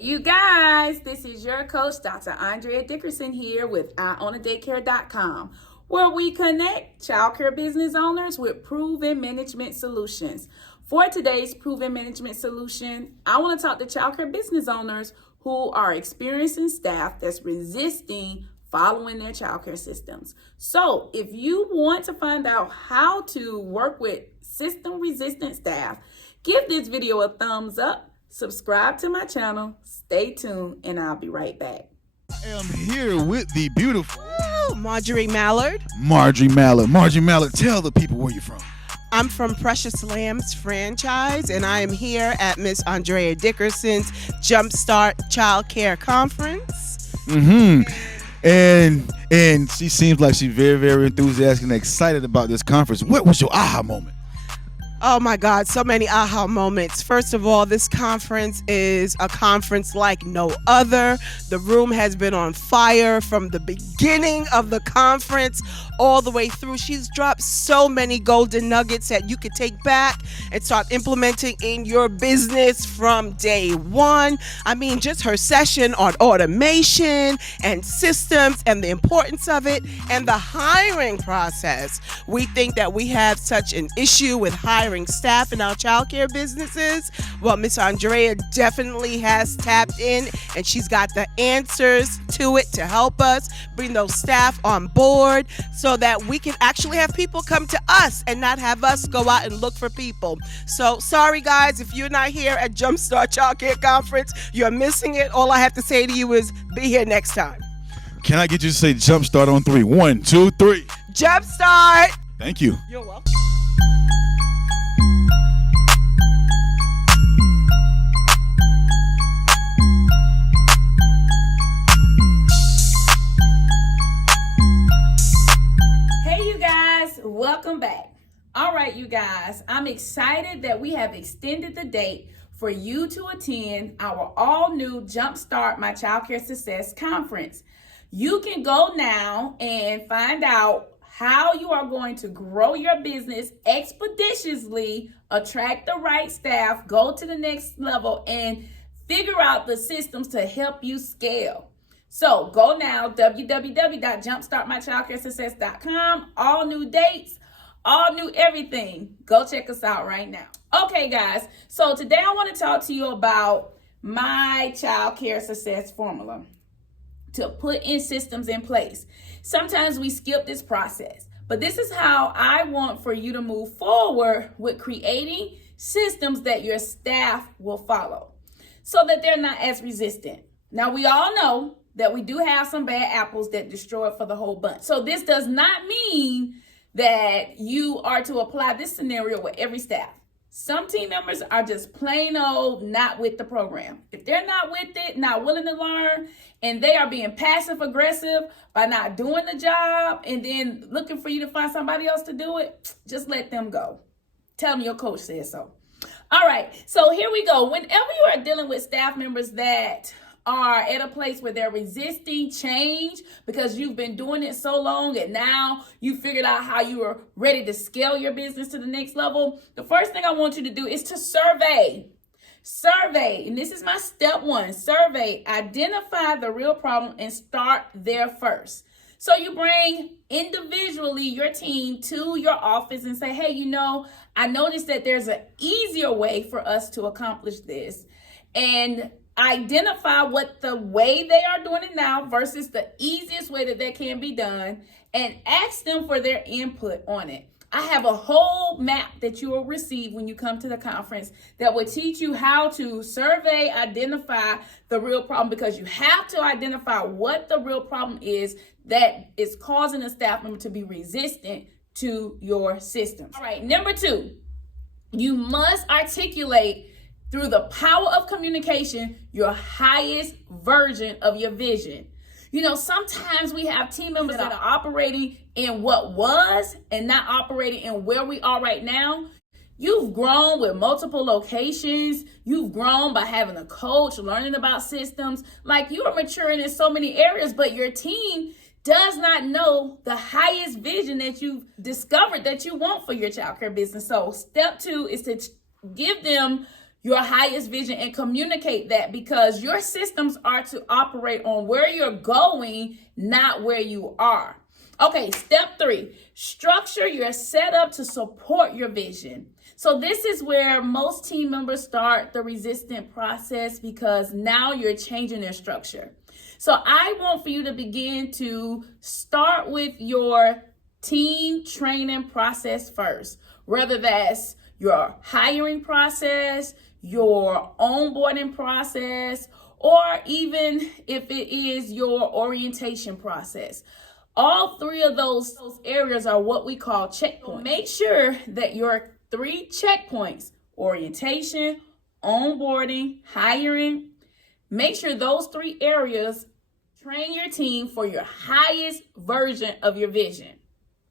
You guys, this is your coach, Dr. Andrea Dickerson here with OwnADaycare.com, where we connect childcare business owners with proven management solutions. For today's proven management solution, I want to talk to childcare business owners who are experiencing staff that's resisting following their childcare systems. So if you want to find out how to work with system-resistant staff, give this video a thumbs up. Subscribe to my channel, stay tuned, and I'll be right back. I am here with the beautiful Marjorie Mallard. Marjorie Mallard, tell the people where you're from. I'm from Precious Lambs franchise, and I am here at Miss Andrea Dickerson's Jumpstart Childcare Conference. And she seems like she's very, very enthusiastic and excited about this conference. What was your aha moment? Oh my God, so many aha moments. First of all, this conference is a conference like no other. The room has been on fire from the beginning of the conference all the way through. She's dropped so many golden nuggets that you could take back and start implementing in your business from day one. I mean, just her session on automation and systems and the importance of it and the hiring process. We think that we have such an issue with hiring staff in our childcare businesses. Well, Miss Andrea definitely has tapped in, and she's got the answers to it to help us bring those staff on board so that we can actually have people come to us and not have us go out and look for people. So sorry guys, if you're not here at Jumpstart Childcare Conference, you're missing it. All I have to say to you is be here next time. Can I get you to say Jumpstart on 3? 1, 2, 3. Jumpstart! Thank you. You're welcome. Welcome back. All right, you guys, I'm excited that we have extended the date for you to attend our all-new Jumpstart My Childcare Success Conference. You can go now and find out how you are going to grow your business expeditiously, attract the right staff, go to the next level, and figure out the systems to help you scale. So go now, www.jumpstartmychildcaresuccess.com. All new dates, all new everything. Go check us out right now. Okay, guys. So today I want to talk to you about my childcare success formula to put in systems in place. Sometimes we skip this process, but this is how I want for you to move forward with creating systems that your staff will follow so that they're not as resistant. Now, we all know that we do have some bad apples that destroy it for the whole bunch. So this does not mean that you are to apply this scenario with every staff. Some team members are just plain old not with the program. If they're not with it, not willing to learn, and they are being passive aggressive by not doing the job and then looking for you to find somebody else to do it, just let them go. Tell them your coach says so. All right, so here we go. Whenever you are dealing with staff members that are at a place where they're resisting change because you've been doing it so long and now you figured out how you are ready to scale your business to the next level, the first thing I want you to do is to survey. And this is my step 1. Survey, identify the real problem and start there first. So you bring individually your team to your office and say, hey, I noticed that there's an easier way for us to accomplish this. And identify what the way they are doing it now versus the easiest way that can be done, and ask them for their input on it. I have a whole map that you will receive when you come to the conference that will teach you how to survey, identify the real problem, because you have to identify what the real problem is that is causing a staff member to be resistant to your systems. All right, number 2, you must articulate through the power of communication your highest version of your vision. Sometimes we have team members that are operating in what was and not operating in where we are right now. You've grown with multiple locations. You've grown by having a coach, learning about systems. Like, you are maturing in so many areas, but your team does not know the highest vision that you've discovered that you want for your childcare business. So step 2 is to give them your highest vision and communicate that, because your systems are to operate on where you're going, not where you are. Okay, step 3, structure your setup to support your vision. So this is where most team members start the resistant process, because now you're changing their structure. So I want for you to begin to start with your team training process first, whether that's your hiring process, your onboarding process, or even if it is your orientation process. All 3 of those areas are what we call checkpoints. Make sure that your 3 checkpoints, orientation, onboarding, hiring, make sure those 3 areas train your team for your highest version of your vision.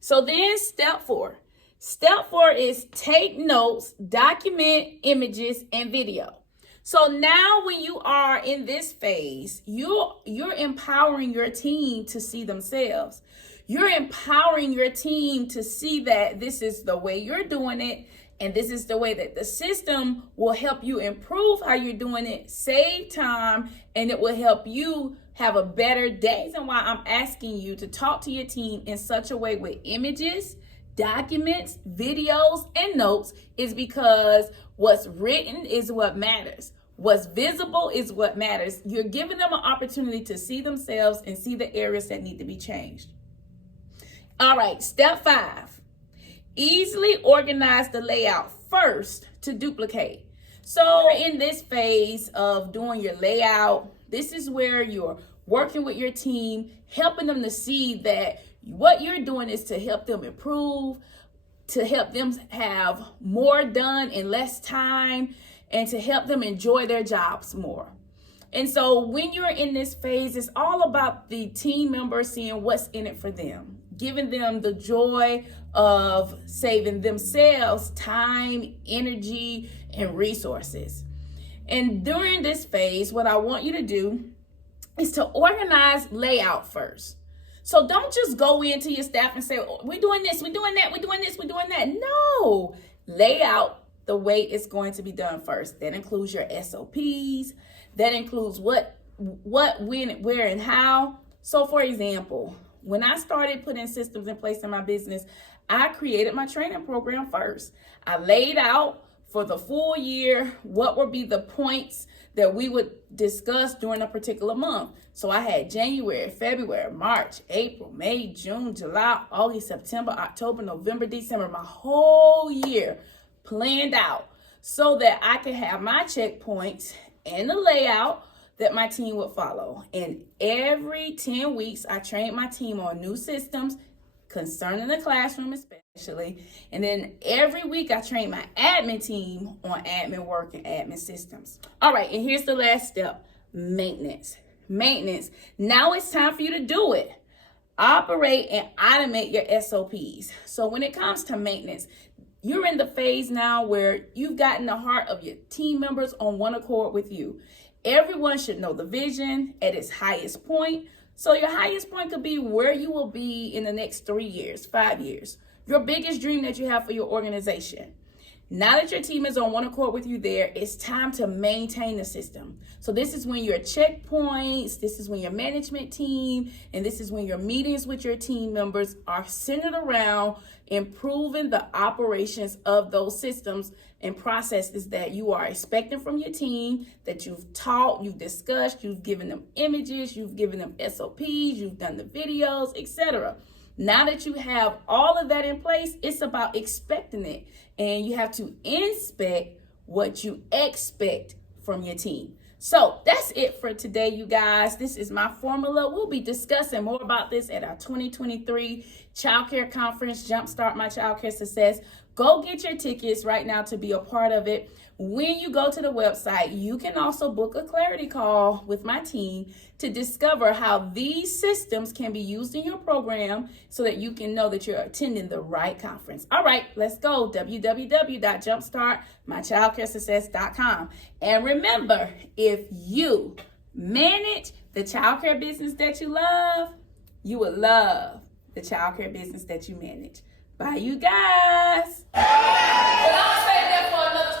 So then step 4. Step 4 is take notes, document images, and video. So now when you are in this phase, you're empowering your team to see themselves. You're empowering your team to see that this is the way you're doing it, and this is the way that the system will help you improve how you're doing it, save time, and it will help you have a better day. The reason why I'm asking you to talk to your team in such a way with images, documents, videos, and notes is because what's written is what matters. What's visible is what matters. You're giving them an opportunity to see themselves and see the areas that need to be changed. All right, step 5. Easily organize the layout first to duplicate. So in this phase of doing your layout, this is where you're working with your team, helping them to see that what you're doing is to help them improve, to help them have more done in less time, and to help them enjoy their jobs more. And so when you're in this phase, it's all about the team members seeing what's in it for them, giving them the joy of saving themselves time, energy, and resources. And during this phase, what I want you to do is to organize layout first. So don't just go into your staff and say, oh, we're doing this, we're doing that, we're doing this, we're doing that. No, lay out the way it's going to be done first. That includes your SOPs. That includes what, when, where, and how. So for example, when I started putting systems in place in my business, I created my training program first. I laid out for the full year what would be the points that we would discuss during a particular month. So I had January, February, March, April, May, June, July, August, September, October, November, December, my whole year planned out so that I could have my checkpoints and the layout that my team would follow. And every 10 weeks, I trained my team on new systems concerning the classroom especially. And then every week I trained my admin team on admin work and admin systems. All right, and here's the last step, maintenance. Maintenance. Now it's time for you to do it. Operate and automate your SOPs. So when it comes to maintenance, you're in the phase now where you've gotten the heart of your team members on one accord with you. Everyone should know the vision at its highest point. So your highest point could be where you will be in the next 3 years, 5 years. Your biggest dream that you have for your organization. Now that your team is on one accord with you there, it's time to maintain the system. So this is when your checkpoints, this is when your management team, and this is when your meetings with your team members are centered around improving the operations of those systems and processes that you are expecting from your team, that you've taught, you've discussed, you've given them images, you've given them SOPs, you've done the videos, etc. Now that you have all of that in place, it's about expecting it. And you have to inspect what you expect from your team. So that's it for today, you guys. This is my formula. We'll be discussing more about this at our 2023 Childcare Conference, Jumpstart My Childcare Success. Go get your tickets right now to be a part of it. When you go to the website, you can also book a clarity call with my team to discover how these systems can be used in your program so that you can know that you're attending the right conference. All right, let's go. www.jumpstartmychildcaresuccess.com. And remember, if you manage the childcare business that you love, you will love the childcare business that you manage. Bye, you guys. Well, I'll say that for another